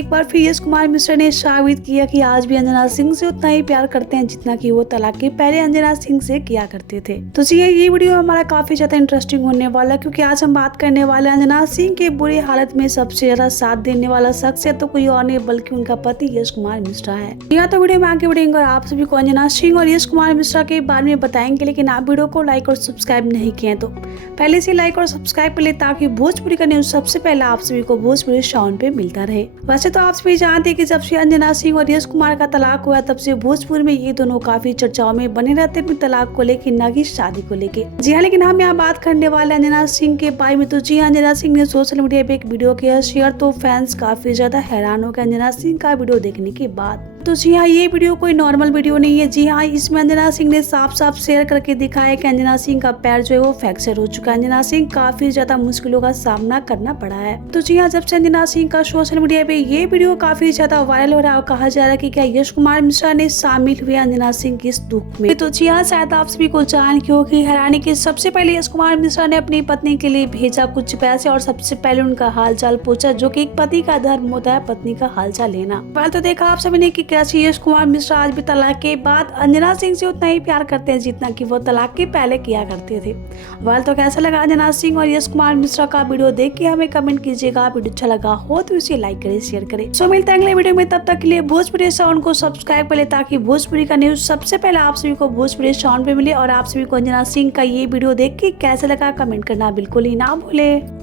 एक बार फिर यश कुमार मिश्रा ने साबित किया कि आज भी अंजना सिंह से उतना ही प्यार करते हैं जितना कि वो तलाक के पहले अंजना सिंह से किया करते थे। तो जी ये वीडियो हमारा काफी ज्यादा इंटरेस्टिंग होने वाला, क्योंकि आज हम बात करने वाले अंजना सिंह के बुरी हालत में सबसे ज्यादा साथ देने वाला शख्स है तो कोई और नहीं बल्कि उनका पति यश कुमार मिश्रा है। यहाँ तो वीडियो में आगे बढ़ेंगे और आप सभी को अंजना सिंह और यश कुमार मिश्रा के बारे में बताएंगे, लेकिन आप वीडियो को लाइक और सब्सक्राइब नहीं किए तो पहले से लाइक और सब्सक्राइब कर ले ताकि भोजपुरी का न्यूज सबसे पहले आप सभी को भोजपुरी साउंड पे मिलता रहे। वैसे तो आप सभी जानते हैं कि जब से अंजना सिंह और यश कुमार का तलाक हुआ तब से भोजपुर में ये दोनों काफी चर्चाओं में बने रहते हैं, तलाक को लेकर न कि शादी को लेकर। जी हाँ, लेकिन हम यहाँ बात करने वाले अंजना सिंह के बारे में। तो जी हाँ, अंजना सिंह ने सोशल मीडिया पे एक वीडियो किया शेयर, तो फैंस काफी ज्यादा हैरान हो गए अंजना सिंह का वीडियो देखने के बाद। तो जी हाँ, ये वीडियो कोई नॉर्मल वीडियो नहीं है। जी हाँ, इसमें अंजना सिंह ने साफ साफ शेयर करके दिखाया कि अंजना सिंह का पैर जो है वो फ्रैक्चर हो चुका है। अंजना सिंह काफी ज्यादा मुश्किलों का सामना करना पड़ा है। तो जी हाँ, जब से अंजना सिंह का सोशल मीडिया पे ये वीडियो काफी ज्यादा वायरल हो रहा है और कहा जा रहा है कि क्या यश कुमार मिश्रा ने शामिल हुए अंजना सिंह के इस दुख में। तो जी हाँ, शायद आप सभी को जान के होगी हैरानी की सबसे पहले यश कुमार मिश्रा ने अपनी पत्नी के लिए भेजा कुछ पैसे और सबसे पहले उनका हालचाल पूछा, जो कि एक पति का धर्म होता है पत्नी का हालचाल लेना। पहले तो देखा आप सभी ने कि कैसे यश कुमार मिश्रा आज भी तलाक के बाद अंजना सिंह से उतना ही प्यार करते हैं जितना कि वो तलाक के पहले किया करते थे। वेल तो कैसा लगा अंजना सिंह और यश कुमार मिश्रा का वीडियो देख के हमें कमेंट कीजिएगा। वीडियो अच्छा लगा हो तो इसे लाइक करें, शेयर करें। सो मिलते हैं अगले वीडियो में, तब तक के लिए भोजपुरी साउंड को सब्सक्राइब कर ले ताकि भोजपुरी का न्यूज सबसे पहले आप सभी को भोजपुरी साउंड पे मिले। और आप सभी को अंजना सिंह का ये वीडियो देख के कैसा लगा कमेंट करना बिल्कुल ही ना भूले।